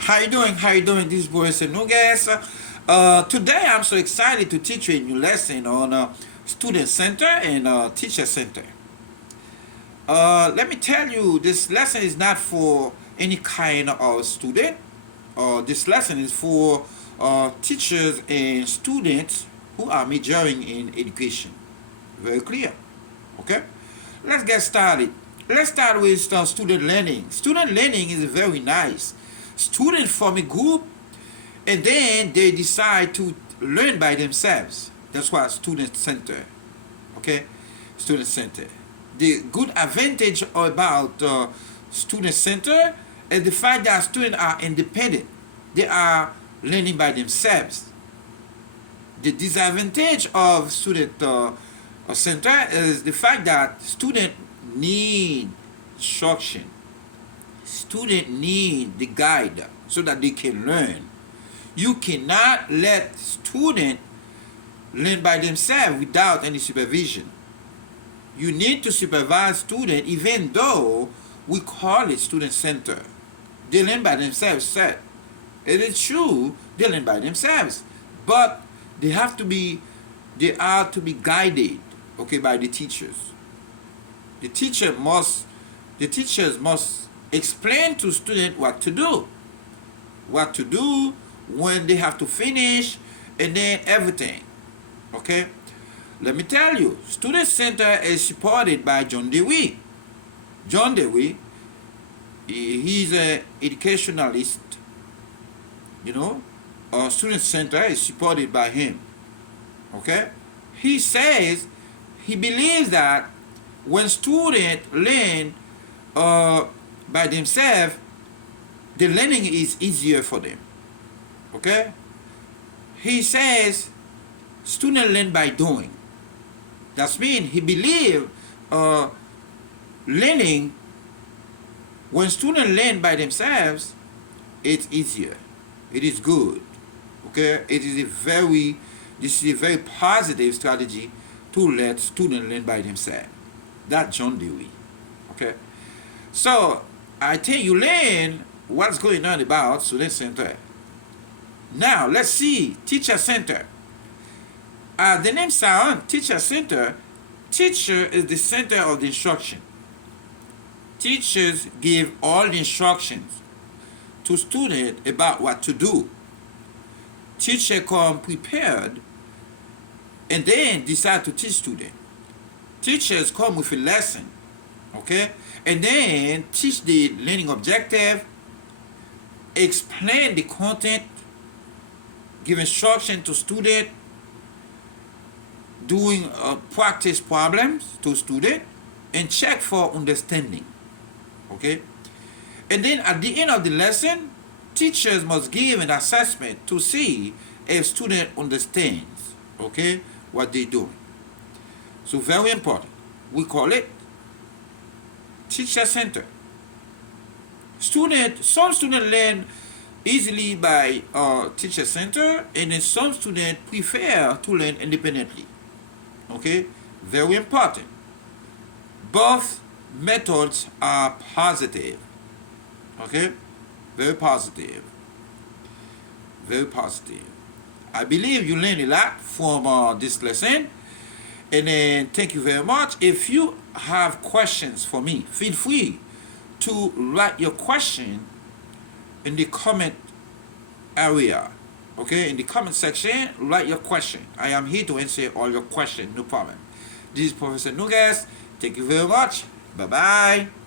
How you doing? How you doing? This is Boris Nugas. Today I'm so excited to teach you a new lesson on student center and teacher center. Let me tell you, this lesson is not for any kind of student. This lesson is for teachers and students who are majoring in education. Very clear. Okay? Let's get started. Let's start with student learning. Student learning is very nice. Students form a group and then they decide to learn by themselves. That's why student center. Okay? Student center. The good advantage about student center is the fact that students are independent. They are learning by themselves. The disadvantage of student center is the fact that students need instruction. Students need the guide so that they can learn. You cannot let students learn by themselves without any supervision. You need to supervise students even though we call it student center. They learn by themselves, said. It is true, they learn by themselves. But they are to be guided, okay, by the teachers. The teachers must explain to students what to do. What to do, when they have to finish, and then everything. Okay? Let me tell you, Student Center is supported by John Dewey. John Dewey, he's an educationalist. You know, Student Center is supported by him. Okay? He says he believes that when students learn by themselves, the learning is easier for them. Okay? He says students learn by doing. That means he believes learning, when students learn by themselves, it's easier. It is good. Okay? This is a very positive strategy to let students learn by themselves. That's John Dewey. Okay? So, I think you learn what's going on about student center. Now, let's see teacher center. The name sounds teacher center. Teacher is the center of the instruction. Teachers give all the instructions to students about what to do. Teacher come prepared and then decide to teach students. Teachers come with a lesson, okay, and then teach the learning objective, explain the content, give instruction to students, doing practice problems to students, and check for understanding. Okay? And then at the end of the lesson, teachers must give an assessment to see if student understands, okay, what they do. So very important. We call it teacher center. Some students learn easily by teacher center, and then some students prefer to learn independently. Okay, very important. Both methods are positive. Okay, very positive. Very positive. I believe you learned a lot from this lesson. And then thank you very much. If you have questions for me, feel free to write your question in the comment area. Okay, in the comment section, write your question. I am here to answer all your questions, no problem. This is Professor Nugas. Thank you very much. Bye bye.